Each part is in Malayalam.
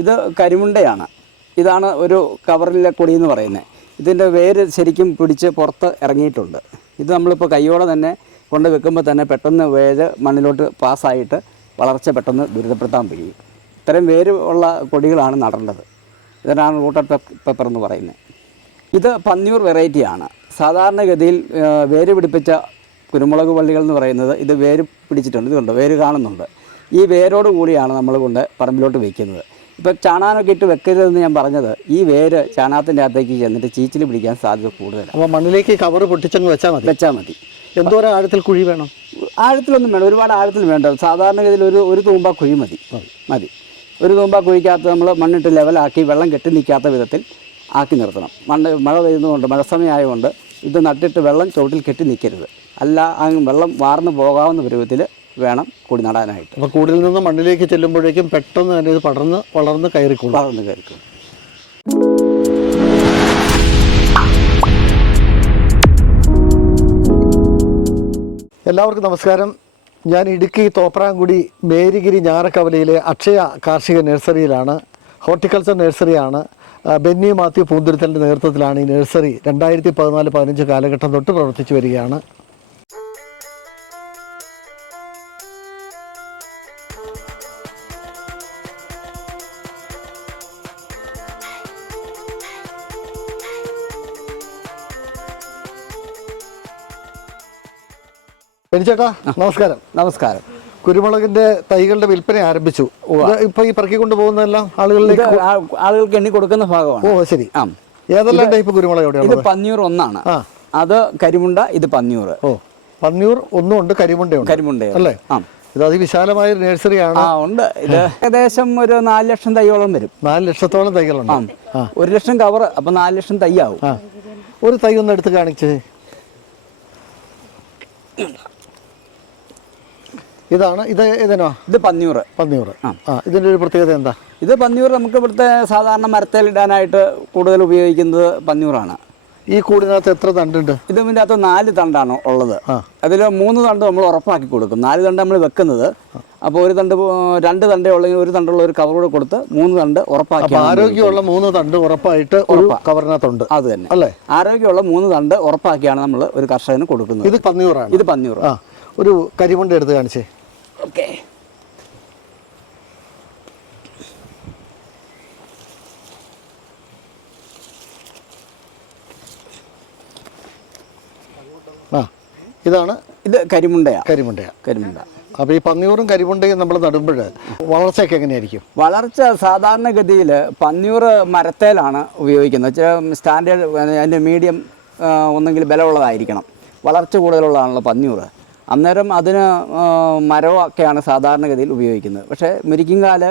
ഇത് കരിമുണ്ടയാണ്. ഇതാണ് ഒരു കവറിലെ കൊടി എന്ന് പറയുന്നത്. ഇതിൻ്റെ വേര് ശരിക്കും പിടിച്ച് പുറത്ത് ഇറങ്ങിയിട്ടുണ്ട്. ഇത് നമ്മളിപ്പോൾ കൈയോടെ തന്നെ കൊണ്ട് വെക്കുമ്പോൾ തന്നെ പെട്ടെന്ന് വേര് മണ്ണിലോട്ട് പാസ്സായിട്ട് വളർച്ച പെട്ടെന്ന് ദുരിതപ്പെടുത്താൻ കഴിയും. ഇത്തരം വേര് ഉള്ള കൊടികളാണ് നടേണ്ടത്. ഇതിനാണ് റൂട്ടഡ് പെപ്പർ എന്ന് പറയുന്നത്. ഇത് പന്നിയൂർ വെറൈറ്റിയാണ്. സാധാരണഗതിയിൽ വേര് പിടിപ്പിച്ച കുരുമുളക് വള്ളികൾ എന്ന് പറയുന്നത് ഇത് വേര് പിടിച്ചിട്ടുണ്ട്. ഇതുണ്ട്, വേര് കാണുന്നുണ്ട്. ഈ വേരോട് കൂടിയാണ് നമ്മൾ കൊണ്ട് പറമ്പിലോട്ട് വയ്ക്കുന്നത്. ഇപ്പോൾ ചാണാനൊക്കെ ഇട്ട് വെക്കരുതെന്ന് ഞാൻ പറഞ്ഞത്, ഈ വേര് ചാണകത്തിൻ്റെ അകത്തേക്ക് ചെന്നിട്ട് ചീച്ചിൽ പിടിക്കാൻ സാധ്യത കൂടുതലാണ്. അപ്പോൾ മണ്ണിലേക്ക് കവർ പൊട്ടിച്ചങ്ങ് വെച്ചാൽ മതി. എന്തോരം ആഴത്തിൽ കുഴി വേണം? ആഴത്തിലൊന്നും വേണം, ഒരുപാട് ആഴത്തിൽ വേണ്ട. സാധാരണഗതിയിൽ ഒരു തൂമ്പ കുഴി മതി. ഒരു തൂമ്പ കുഴിക്കകത്ത് നമ്മൾ മണ്ണിട്ട് ലെവലാക്കി വെള്ളം കെട്ടി നിൽക്കാത്ത വിധത്തിൽ ആക്കി നിർത്തണം. മഴ പെയ്യുന്നതുകൊണ്ട്, മഴ സമയമായതുകൊണ്ട് ഇത് നട്ടിട്ട് വെള്ളം ചുവട്ടിൽ കെട്ടി നിൽക്കരുത്. അല്ല, വെള്ളം വാർന്നു പോകാവുന്ന പരുവത്തിൽ വേണം കൊടി നടാനായിട്ട്. അപ്പോൾ കൂടിൽ നിന്ന് മണ്ണിലേക്ക് ചെല്ലുമ്പോഴേക്കും പെട്ടെന്ന് തന്നെ ഇത് വളർന്ന് കയറിക്കോളും. എല്ലാവർക്കും നമസ്കാരം. ഞാൻ ഇടുക്കി തോപ്രാംകുടി മേരിഗിരി ഞാറക്കവലയിലെ അക്ഷയ കാർഷിക നഴ്സറിയിലാണ്. ഹോർട്ടിക്കൾച്ചർ നഴ്സറിയാണ്. ബെന്നി മാത്യു പൂന്തുരുത്തലിൻ്റെ നേതൃത്വത്തിലാണ് ഈ നഴ്സറി 2014-15 കാലഘട്ടം തൊട്ട് പ്രവർത്തിച്ചു വരികയാണ്. ബെനിച്ചേട്ടാ നമസ്കാരം. നമസ്കാരം. കുരുമുളകിന്റെ തൈകളുടെ വിൽപ്പന ആരംഭിച്ചു. ഇപ്പൊ ഈ പറക്കിക്കൊണ്ട് പോകുന്നതെല്ലാം ആളുകൾക്ക് എണ്ണി കൊടുക്കുന്ന ഭാഗമാണ്. ഓ ശരി. ഏതെല്ലാം ടൈപ്പ് കുരുമുളക് എവിടെയാണ്? ഇത് പന്നിയൂർ 1 അത് കരിമുണ്ട, ഇത് പന്നിയൂർ. ഓ, പന്നിയൂർ 1 ഉണ്ട്, കരിമുണ്ട അല്ലേ? ഇത് അതിവിശാലമായ ഒരു നഴ്സറിയാണ്. ഉണ്ട്. ഇത് ഏകദേശം ഒരു 4 ലക്ഷം തൈയോളം വരും. 4 ലക്ഷത്തോളം തൈകളുണ്ട്. 1 ലക്ഷം കവർ, അപ്പൊ 4 ലക്ഷം തൈയാവും. ഒരു തൈ ഒന്ന് എടുത്ത് കാണിച്ചേ. ഇത് പന്നിയൂർ. ഇതിന്റെ ഒരു പ്രത്യേകത എന്താ? ഇത് പന്നിയൂർ നമുക്ക് ഇവിടുത്തെ സാധാരണ മരത്തേലിടാനായിട്ട് കൂടുതൽ ഉപയോഗിക്കുന്നത് പന്നിയൂറാണ്. ഈ കൂടിനകത്ത് എത്ര തണ്ടുണ്ട്? ഇതിൻ്റെ അകത്ത് 4 തണ്ടാണ് ഉള്ളത്. അതിൽ 3 തണ്ട് നമ്മൾ ഉറപ്പാക്കി കൊടുക്കും. 4 തണ്ട് നമ്മൾ വെക്കുന്നത്. അപ്പോൾ 2 തണ്ടേ ഉള്ളെങ്കിൽ 1 തണ്ടുള്ള ഒരു കവർ കൂടെ കൊടുത്ത് 3 തണ്ട് ഉറപ്പാക്കി. ആരോഗ്യമുള്ള 3 തണ്ട് ഉറപ്പായിട്ട് ഒരു കവറിനകത്തുണ്ട്. അത് തന്നെ അല്ലേ? ആരോഗ്യമുള്ള 3 തണ്ട് ഉറപ്പാക്കിയാണ് നമ്മൾ ഒരു കർഷകന് കൊടുക്കുന്നത്. ഇത് പന്നിയൂറാണ്. ഇത് പന്നിയൂർ. ഒരു കരിമുണ്ട എടുത്ത് കാണിച്ചേ. ഓക്കെ. ഇത് കരിമുണ്ട. അപ്പോൾ ഈ പന്നിയൂറും കരിമുണ്ടയും നമ്മൾ നടുമ്പോൾ വളർച്ചയൊക്കെ എങ്ങനെയായിരിക്കും? വളർച്ച സാധാരണഗതിയിൽ പന്നിയൂർ മരത്തേലാണ് ഉപയോഗിക്കുന്നത്. സ്റ്റാൻഡേർഡ് അതിൻ്റെ മീഡിയം ഒന്നെങ്കിൽ ബലമുള്ളതായിരിക്കണം. വളർച്ച കൂടുതലുള്ളതാണല്ലോ പന്നിയൂർ. അന്നേരം അതിന് മരമൊക്കെയാണ് സാധാരണഗതിയിൽ ഉപയോഗിക്കുന്നത്. പക്ഷേ മുരിക്കിങ്കാല്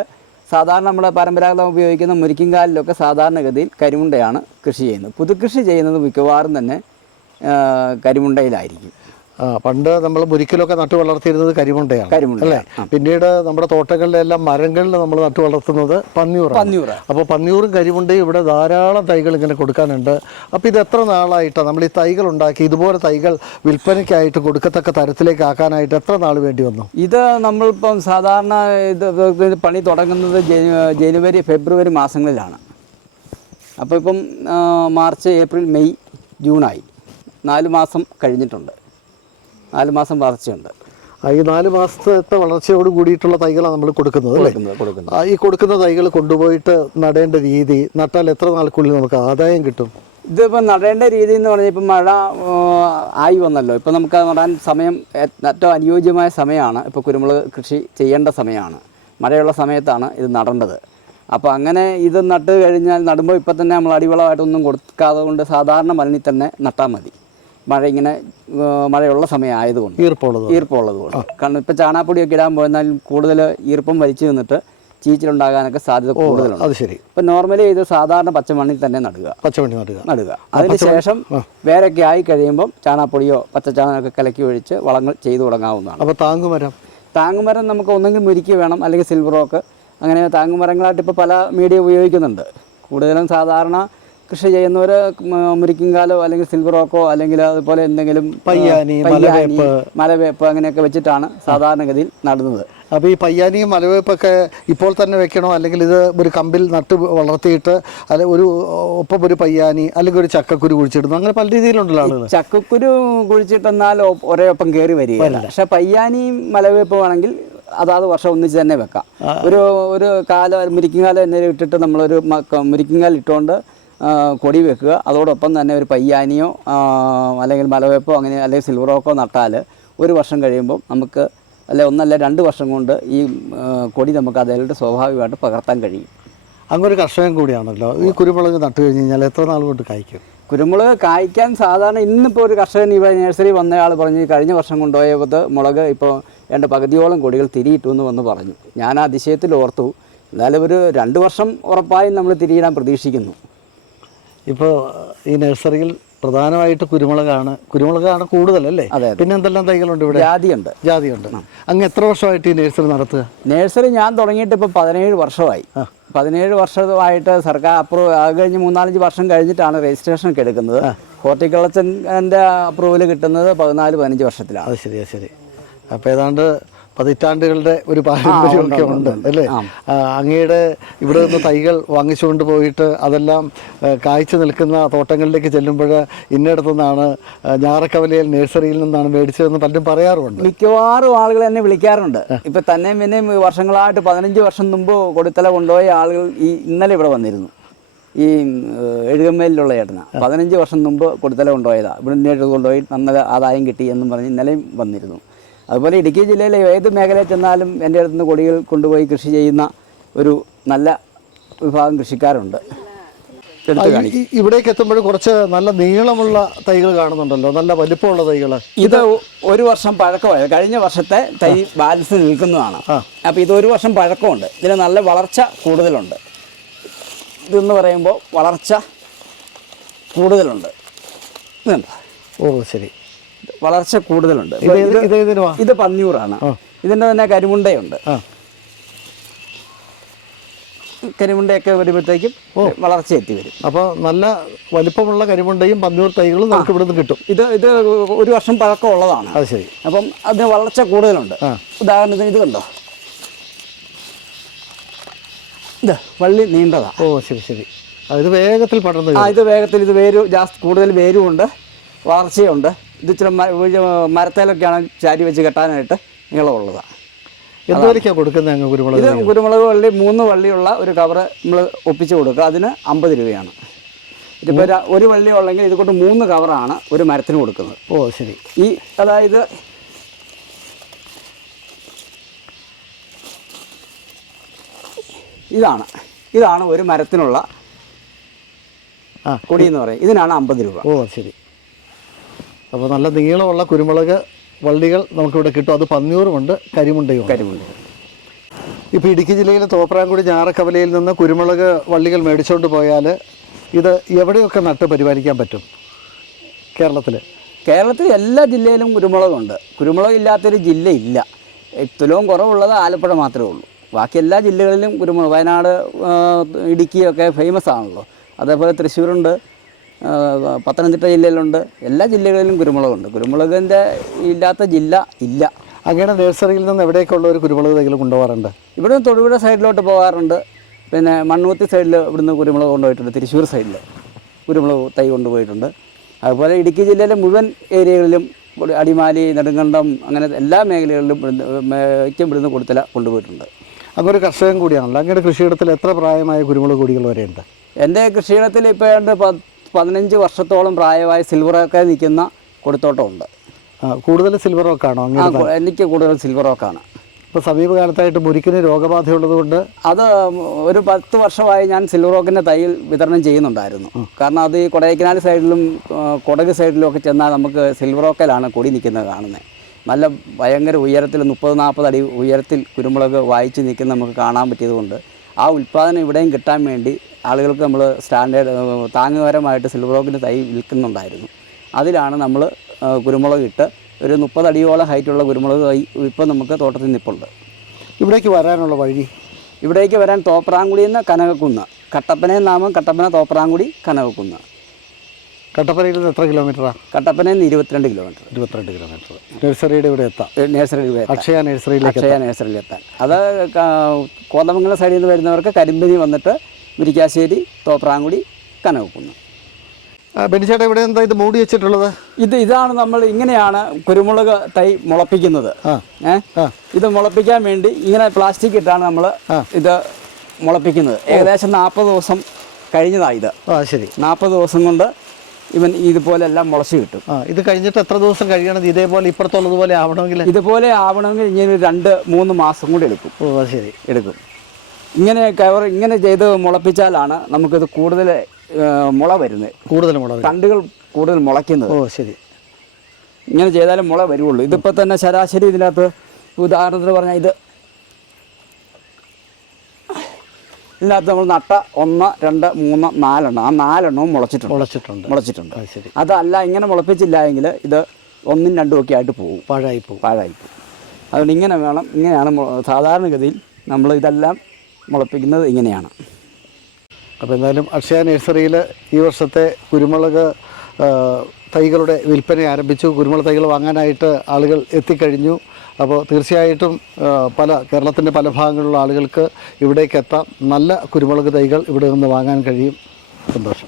സാധാരണ നമ്മുടെ പരമ്പരാഗതം ഉപയോഗിക്കുന്ന മുരിക്കിങ്കാലിലൊക്കെ സാധാരണഗതിയിൽ കരിമുണ്ടയാണ് കൃഷി ചെയ്യുന്നത്. പുതുകൃഷി ചെയ്യുന്നത് മിക്കവാറും തന്നെ കരിമുണ്ടയിലായിരിക്കും. പണ്ട് നമ്മൾ മുരിക്കലൊക്കെ നട്ടു വളർത്തിയിരുന്നത് കരിമുണ്ടയാണ് അല്ലേ? പിന്നീട് നമ്മുടെ തോട്ടങ്ങളിലെല്ലാം മരങ്ങളിൽ നമ്മൾ നട്ടു വളർത്തുന്നത് പന്നിയൂർ. അപ്പോൾ പന്നിയൂറും കരിമുണ്ടയും ഇവിടെ ധാരാളം തൈകൾ ഇങ്ങനെ കൊടുക്കാനുണ്ട്. അപ്പോൾ ഇത് എത്ര നാളായിട്ടാണ് നമ്മൾ ഈ തൈകൾ ഉണ്ടാക്കി ഇതുപോലെ തൈകൾ വിൽപ്പനയ്ക്കായിട്ട് കൊടുക്കത്തക്ക തരത്തിലേക്ക് ആക്കാനായിട്ട് എത്ര നാൾ വേണ്ടി വന്നു? ഇത് നമ്മളിപ്പം സാധാരണ ഇത് പണി തുടങ്ങുന്നത് ജനുവരി ഫെബ്രുവരി മാസങ്ങളിലാണ്. അപ്പോൾ ഇപ്പം മാർച്ച് ഏപ്രിൽ മെയ് ജൂണായി. 4 മാസം കഴിഞ്ഞിട്ടുണ്ട്. 4 മാസം വളർച്ചയുണ്ട്. ഈ 4 മാസത്തെ വളർച്ചയോട് കൂടിയിട്ടുള്ള തൈകളാണ് നമ്മൾ കൊടുക്കുന്നത് അല്ലേ? ഈ കൊടുക്കുന്ന തൈകൾ കൊണ്ടുപോയിട്ട് നടേണ്ട രീതി, നട്ടാൽ എത്ര നാൾക്കുള്ളിൽ നമുക്ക് ആദായം കിട്ടും? ഇതിപ്പോൾ നടേണ്ട രീതി എന്ന് പറഞ്ഞാൽ ഇപ്പം മഴ ആയി വന്നല്ലോ. ഇപ്പം നമുക്ക് നടാൻ സമയം ഏറ്റവും അനുയോജ്യമായ സമയമാണ്. ഇപ്പോൾ കുരുമുളക് കൃഷി ചെയ്യേണ്ട സമയമാണ്. മഴയുള്ള സമയത്താണ് ഇത് നടേണ്ടത്. അപ്പോൾ അങ്ങനെ ഇത് നട്ട് കഴിഞ്ഞാൽ നടുമ്പോൾ ഇപ്പം തന്നെ നമ്മൾ അടിവളമായിട്ടൊന്നും കൊടുക്കാതെ കൊണ്ട് സാധാരണ മണ്ണിൽ തന്നെ നട്ടാൽ മതി. മഴയുള്ള സമയം ആയതുകൊണ്ട്, ഈർപ്പമുള്ളത് കൊണ്ട്. കാരണം ഇപ്പം ചാണാപ്പൊടിയൊക്കെ ഇടാൻ പോയെന്നാൽ കൂടുതൽ ഈർപ്പം വലിച്ചു നിന്നിട്ട് ചീച്ചിലുണ്ടാകാനൊക്കെ സാധ്യത കൂടുതലുണ്ട്. അത് ശരി. ഇപ്പം നോർമലി ഇത് സാധാരണ പച്ചമണ്ണിൽ തന്നെ നടുക. അതിനുശേഷം വേരൊക്കെ ആയി കഴിയുമ്പം ചാണാപ്പൊടിയോ പച്ചച്ചാണകമൊക്കെ കലക്കി ഒഴിച്ച് വളങ്ങൾ ചെയ്തു തുടങ്ങാവുന്നതാണ്. അപ്പോൾ താങ്ങുമരം നമുക്ക് ഒന്നെങ്കിൽ മുരിക്ക് വേണം, അല്ലെങ്കിൽ സിൽവർ റോക്ക്. അങ്ങനെ താങ്ങുമരങ്ങളായിട്ട് ഇപ്പോൾ പല മീഡിയ ഉപയോഗിക്കുന്നുണ്ട്. കൂടുതലും സാധാരണ കൃഷി ചെയ്യുന്നവർ മുരിക്കിങ്കാലോ അല്ലെങ്കിൽ സിൽവർ റോക്കോ അല്ലെങ്കിൽ അതുപോലെ എന്തെങ്കിലും പയ്യാനി, മലവേപ്പ് അങ്ങനെയൊക്കെ വെച്ചിട്ടാണ് സാധാരണഗതിയിൽ നടുന്നത്. അപ്പോൾ ഈ പയ്യാനിയും മലവേപ്പൊക്കെ ഇപ്പോൾ തന്നെ വെക്കണോ, അല്ലെങ്കിൽ ഇത് ഒരു കമ്പിൽ നട്ട് വളർത്തിയിട്ട് അല്ലെങ്കിൽ ഒപ്പം ഒരു പയ്യാനി അല്ലെങ്കിൽ ഒരു ചക്കക്കുരു കുഴിച്ചിടുന്നു, അങ്ങനെ പല രീതിയിലുണ്ടല്ലോ ആളുകൾ. ചക്കക്കുരു കുഴിച്ചിട്ടെന്നാൽ ഒരേ ഒപ്പം കയറി വരികയില്ല. പക്ഷെ പയ്യാനിയും മലവേപ്പും ആണെങ്കിൽ അതാത് വർഷം ഒന്നിച്ച് തന്നെ വെക്കാം. ഒരു മുരിക്കുംകാലം എന്നെ ഇട്ടിട്ട് നമ്മളൊരു മുരിക്കുംകാൽ ഇട്ടുകൊണ്ട് കൊടി വെക്കുക. അതോടൊപ്പം തന്നെ ഒരു പയ്യാനിയോ അല്ലെങ്കിൽ മലവേപ്പോ അങ്ങനെ അല്ലെങ്കിൽ സിൽവർ ഓക്കോ നട്ടാൽ ഒരു വർഷം കഴിയുമ്പോൾ നമുക്ക് ഒന്നല്ല 2 വർഷം കൊണ്ട് ഈ കൊടി നമുക്ക് അതിലോട്ട് സ്വാഭാവികമായിട്ട് പകർത്താൻ കഴിയും. അങ്ങൊരു കർഷകൻ കൂടിയാണല്ലോ. ഈ കുരുമുളക് നട്ടു കഴിഞ്ഞ് കഴിഞ്ഞാൽ എത്ര നാൾ കൊണ്ട് കായ്ക്കും? കുരുമുളക് കായ്ക്കാൻ സാധാരണ ഇന്നിപ്പോൾ ഒരു കർഷകൻ ഇവിടെ നഴ്സറി വന്നയാൾ പറഞ്ഞു കഴിഞ്ഞ വർഷം കൊണ്ടുപോയത് മുളക് ഇപ്പോൾ എൻ്റെ പകുതിയോളം കൊടികൾ തിരിയിട്ടു എന്ന് വന്ന് പറഞ്ഞു. ഞാൻ ആ അതിശയത്തിൽ ഓർത്തു. എന്നാലും ഒരു 2 വർഷം ഉറപ്പായും നമ്മൾ തിരിയിടാൻ പ്രതീക്ഷിക്കുന്നു. ഇപ്പോൾ ഈ നഴ്സറിയിൽ പ്രധാനമായിട്ട് കുരുമുളകാണ് കൂടുതലല്ലേ? പിന്നെ എന്തെല്ലാം തൈകളുണ്ട് ഇവിടെ? ജാതിയുണ്ട്. അങ്ങ് എത്ര വർഷമായിട്ട് ഈ നഴ്സറി നടത്തുക? നഴ്സറി ഞാൻ തുടങ്ങിയിട്ട് ഇപ്പോൾ 17 വർഷമായി. 17 വർഷമായിട്ട് സർക്കാർ അപ്രൂവ് അത് കഴിഞ്ഞ് 3-4 വർഷം കഴിഞ്ഞിട്ടാണ് രജിസ്ട്രേഷൻ ഒക്കെ എടുക്കുന്നത്. ഹോർട്ടിക്കൾച്ചറിൻ്റെ അപ്രൂവൽ കിട്ടുന്നത് 14-15 വർഷത്തിലാണ്. അത് ശരി. അപ്പോൾ ഏതാണ്ട് പതിറ്റാണ്ടുകളുടെ ഒരു പാരമ്പര്യമൊക്കെ ഉണ്ട് അല്ലേ? അങ്ങയുടെ ഇവിടെ നിന്ന് തൈകൾ വാങ്ങിച്ചുകൊണ്ട് പോയിട്ട് അതെല്ലാം കായ്ച്ചു നിൽക്കുന്ന തോട്ടങ്ങളിലേക്ക് ചെല്ലുമ്പോൾ ഇന്നയിടത്തു നിന്നാണ് ഞാറക്കവലയിൽ നഴ്സറിയിൽ നിന്നാണ് മേടിച്ചതെന്ന് പലരും പറയാറുണ്ട്. മിക്കവാറും ആളുകൾ എന്നെ വിളിക്കാറുണ്ട്. ഇപ്പം തന്നെയും പിന്നെയും വർഷങ്ങളായിട്ട് 15 വർഷം മുമ്പ് കൊടുത്തല കൊണ്ടുപോയ ആളുകൾ ഇന്നലെ ഇവിടെ വന്നിരുന്നു. ഈ എഴുകമ്മേലിലുള്ള ചേട്ടന 15 വർഷം മുമ്പ് കൊടുത്തല കൊണ്ടുപോയതാണ്. ഇവിടെ കൊണ്ടുപോയി നല്ല ആദായം കിട്ടി എന്നും പറഞ്ഞ് ഇന്നലെയും വന്നിരുന്നു. അതുപോലെ ഇടുക്കി ജില്ലയിലെ ഏത് മേഖലയിൽ ചെന്നാലും എൻ്റെ അടുത്ത് നിന്ന് കൊടികൾ കൊണ്ടുപോയി കൃഷി ചെയ്യുന്ന ഒരു നല്ല വിഭാഗം കൃഷിക്കാരുണ്ട്. ഇവിടേക്ക് എത്തുമ്പോൾ കുറച്ച് നല്ല നീളമുള്ള തൈകൾ കാണുന്നുണ്ടല്ലോ, നല്ല വലിപ്പമുള്ള തൈകൾ. ഇത് 1 വർഷം പഴക്കമായത് കഴിഞ്ഞ വർഷത്തെ തൈ ബാലൻസ് നിൽക്കുന്നതാണ്. അപ്പോൾ ഇത് 1 വർഷം പഴക്കമുണ്ട്. ഇതിന് നല്ല വളർച്ച കൂടുതലുണ്ട്. ഇതെന്ന് പറയുമ്പോൾ വളർച്ച കൂടുതലുണ്ട്. ശരി, വളർച്ച കൂടുതലുണ്ട്. ഇത് പന്നിയൂറാണ്. ഇതിൻ്റെ തന്നെ കരിമുണ്ടയുണ്ട്. കരിമുണ്ടയൊക്കെ വരുമ്പോഴത്തേക്കും വളർച്ച എത്തി വരും. അപ്പോൾ നല്ല വലിപ്പമുള്ള കരിമുണ്ടയും പന്നിയൂർ തൈകളും നമുക്ക് ഇവിടുന്ന് കിട്ടും. ഇത് 1 വർഷം പഴക്കമുള്ളതാണ്. അത് ശരി. അപ്പം അതിന് വളർച്ച കൂടുതലുണ്ട്. ഉദാഹരണത്തിന് ഇത് കണ്ടോ, ഇത് വള്ളി നീണ്ടതാണ്. ശരി. ഇത് വേഗത്തിൽ പടർന്നു. ഇത് വേഗത്തിൽ, ഇത് കൂടുതൽ വേരുമുണ്ട്, വളർച്ചയുണ്ട്. ഇത് ഇച്ചിരി മരത്തേലൊക്കെയാണ് ചാരി വെച്ച് കെട്ടാനായിട്ട് നീളമുള്ളതാണ്. എന്തൊക്കെയാണ് കൊടുക്കുന്നത് കുരുമുളക്? ഇത് കുരുമുളക് വള്ളി 3 വള്ളിയുള്ള ഒരു കവറ് നമ്മൾ ഒപ്പിച്ച് കൊടുക്കുക. അതിന് 50 രൂപയാണ്. ഇതിപ്പോൾ ഒരു വള്ളി ഉള്ളെങ്കിൽ ഇത് കൊണ്ട് 3 കവറാണ് ഒരു മരത്തിന് കൊടുക്കുന്നത്. ശരി. അതായത് ഇതാണ് ഒരു മരത്തിനുള്ള കൊടി എന്ന് പറയും. ഇതിനാണ് 50 രൂപ. ശരി. അപ്പോൾ നല്ല നീളമുള്ള കുരുമുളക് വള്ളികൾ നമുക്കിവിടെ കിട്ടും. അത് പന്നിയൂറുമുണ്ട്, കരിമുണ്ടയും. ഇപ്പോൾ ഇടുക്കി ജില്ലയിലെ തോപ്രാംകുടി ഞാറക്കവലയിൽ നിന്ന് കുരുമുളക് വള്ളികൾ മേടിച്ചുകൊണ്ട് പോയാൽ ഇത് എവിടെയൊക്കെ നട്ട് പരിപാലിക്കാൻ പറ്റും? കേരളത്തിൽ എല്ലാ ജില്ലയിലും കുരുമുളകുണ്ട്. കുരുമുളക് ഇല്ലാത്തൊരു ജില്ലയില്ല. തുലവും കുറവുള്ളത് ആലപ്പുഴ മാത്രമേ ഉള്ളൂ. ബാക്കി എല്ലാ ജില്ലകളിലും കുരുമുളക്, വയനാട്, ഇടുക്കിയൊക്കെ ഫേമസ് ആണല്ലോ. അതേപോലെ തൃശ്ശൂരുണ്ട്, പത്തനംതിട്ട ജില്ലയിലുണ്ട്. എല്ലാ ജില്ലകളിലും കുരുമുളകുണ്ട്. കുരുമുളകിൻ്റെ ഇല്ലാത്ത ജില്ല ഇല്ല. അങ്ങനെ നഴ്സറിയിൽ നിന്ന് എവിടേക്കുള്ള ഒരു കുരുമുളക് തൈകൾ കൊണ്ടുപോകാറുണ്ട്? ഇവിടുന്ന് തൊടുപുഴ സൈഡിലോട്ട് പോകാറുണ്ട്. പിന്നെ മണ്ണൂത്തി സൈഡിൽ ഇവിടുന്ന് കുരുമുളക് കൊണ്ടുപോയിട്ടുണ്ട്. തൃശ്ശൂർ സൈഡിൽ കുരുമുളക് തൈ കൊണ്ടുപോയിട്ടുണ്ട്. അതുപോലെ ഇടുക്കി ജില്ലയിലെ മുഴുവൻ ഏരിയകളിലും അടിമാലി, നെടുങ്കണ്ടം, അങ്ങനെ എല്ലാ മേഖലകളിലും ഇവിടുന്ന് കൊടുത്തല കൊണ്ടുപോയിട്ടുണ്ട്. അങ്ങനെ ഒരു കർഷകൻ കൂടിയാണല്ലോ. അങ്ങയുടെ കൃഷിയിടത്തിൽ എത്ര പ്രായമായ കുരുമുളക് കൊടികൾ വരെയുണ്ട്? എൻ്റെ കൃഷിയിടത്തിൽ ഇപ്പോൾ 15 വർഷത്തോളം പ്രായമായ സിൽവർ ഓക്ക് നിൽക്കുന്ന കൊടുത്തോട്ടമുണ്ട്. കൂടുതൽ സിൽവർ ഓക്കാണോ? എനിക്ക് കൂടുതൽ സിൽവർ ഓക്കാണ്. ഇപ്പോൾ സമീപകാലത്തായിട്ട് മുരിക്കിന് രോഗബാധയുള്ളതുകൊണ്ട് അത് ഒരു 10 വർഷമായി ഞാൻ സിൽവർ ഓക്കിൻ്റെ തൈ വിതരണം ചെയ്യുന്നുണ്ടായിരുന്നു. കാരണം അത് ഈ കൊടൈക്കനാൽ സൈഡിലും കൊടക് സൈഡിലും ഒക്കെ ചെന്നാൽ നമുക്ക് സിൽവർ ഓക്കലാണ് കൊടി നിൽക്കുന്നത് കാണുന്നത്. നല്ല ഭയങ്കര ഉയരത്തിൽ 30-40 അടി ഉയരത്തിൽ കുരുമുളക് വായിച്ച് നിൽക്കുന്ന നമുക്ക് കാണാൻ പറ്റിയതുകൊണ്ട് ആ ഉൽപ്പാദനം ഇവിടെയും കിട്ടാൻ വേണ്ടി ആളുകൾക്ക് നമ്മൾ സ്റ്റാൻഡേർഡ് താങ്ങുപരമായിട്ട് സിൽവർ ഓക്കിൻ്റെ തൈ വിൽക്കുന്നുണ്ടായിരുന്നു. അതിലാണ് നമ്മൾ കുരുമുളക് ഇട്ട് ഒരു 30 അടിയോളം ഹൈറ്റുള്ള കുരുമുളക് തൈ ഇപ്പോൾ നമുക്ക് തോട്ടത്തിൽ നിൽപ്പുണ്ട്. ഇവിടേക്ക് വരാനുള്ള വഴി? ഇവിടേക്ക് വരാൻ തോപ്രാംകുടിയിൽ നിന്ന് കനകക്കുന്ന്, കട്ടപ്പനയിൽ നാമം കട്ടപ്പന, തോപ്രാംകുടി, കനകക്കുന്ന്. കട്ടപ്പനയിൽ നിന്ന് എത്ര കിലോമീറ്ററാണ്? കട്ടപ്പനയിൽ നിന്ന് 22 കിലോമീറ്റർ. 22 കിലോമീറ്റർ. നഴ്സറിയുടെ ഇവിടെ എത്താം. നഴ്സറിയിൽ അക്ഷയ നഴ്സറിയിലേക്ക് എത്താൻ. അത് കോതമംഗലം സൈഡിൽ നിന്ന് വരുന്നവർക്ക് കരിമ്പനി വന്നിട്ട് മുരിക്കാശ്ശേരി, തോപ്രാങ്കുടി, കനകക്കുന്ന്. ബെനിച്ചേട്ടാ ഇവിടെ എന്താ ഇത് മൂടി വെച്ചിട്ടുള്ളത്? ഇതാണ് നമ്മൾ ഇങ്ങനെയാണ് കുരുമുളക് തൈ മുളപ്പിക്കുന്നത്. ഇത് മുളപ്പിക്കാൻ വേണ്ടി ഇങ്ങനെ പ്ലാസ്റ്റിക് ഇട്ടാണ് നമ്മൾ ഇത് മുളപ്പിക്കുന്നത്. ഏകദേശം 40 ദിവസം കഴിഞ്ഞതാണ് ഇത്. ശരി. 40 ദിവസം കൊണ്ട് ഇവൻ ഇതുപോലെ എല്ലാം മുളച്ച് കിട്ടും. ഇത് കഴിഞ്ഞിട്ട് എത്ര ദിവസം കഴിയണം ഇതേപോലെ ഇപ്പുറത്തുള്ളതുപോലെ ആവണമെങ്കിൽ? ഇതുപോലെ ആവണമെങ്കിൽ ഇങ്ങനെ 2-3 മാസം കൂടി എടുക്കും. ശരി, എടുക്കും. ഇങ്ങനെ ചെയ്ത് മുളപ്പിച്ചാലാണ് നമുക്കിത് കൂടുതൽ മുള വരുന്നത്, തണ്ടുകൾ കൂടുതൽ മുളയ്ക്കുന്നത്. ശരി. ഇങ്ങനെ ചെയ്താലും മുള വരുള്ളൂ. ഇതിപ്പോൾ തന്നെ ശരാശരി ഇതിനകത്ത് ഉദാഹരണത്തിന് പറഞ്ഞാൽ ഇതിനകത്ത് നമ്മൾ നട്ട 1, 2, 3, 4 എണ്ണം. ആ 4 എണ്ണവും മുളച്ചിട്ടുണ്ട്. അതല്ല ഇങ്ങനെ മുളപ്പിച്ചില്ല എങ്കിൽ ഇത് 1ഉം 2ഉം ഒക്കെ ആയിട്ട് പോകും, പാഴായി പോകും. അതുകൊണ്ട് ഇങ്ങനെയാണ് സാധാരണഗതിയിൽ നമ്മൾ ഇതെല്ലാം മുളപ്പിക്കുന്നത് ഇങ്ങനെയാണ്. അപ്പോൾ എന്തായാലും അക്ഷയ നഴ്സറിയിൽ ഈ വർഷത്തെ കുരുമുളക് തൈകളുടെ വിൽപ്പന ആരംഭിച്ചു. കുരുമുളക് തൈകൾ വാങ്ങാനായിട്ട് ആളുകൾ എത്തിക്കഴിഞ്ഞു. അപ്പോൾ തീർച്ചയായിട്ടും കേരളത്തിൻ്റെ പല ഭാഗങ്ങളിലുള്ള ആളുകൾക്ക് ഇവിടേക്ക് എത്താം. നല്ല കുരുമുളക് തൈകൾ ഇവിടെ നിന്ന് വാങ്ങാൻ കഴിയും. സന്തോഷം.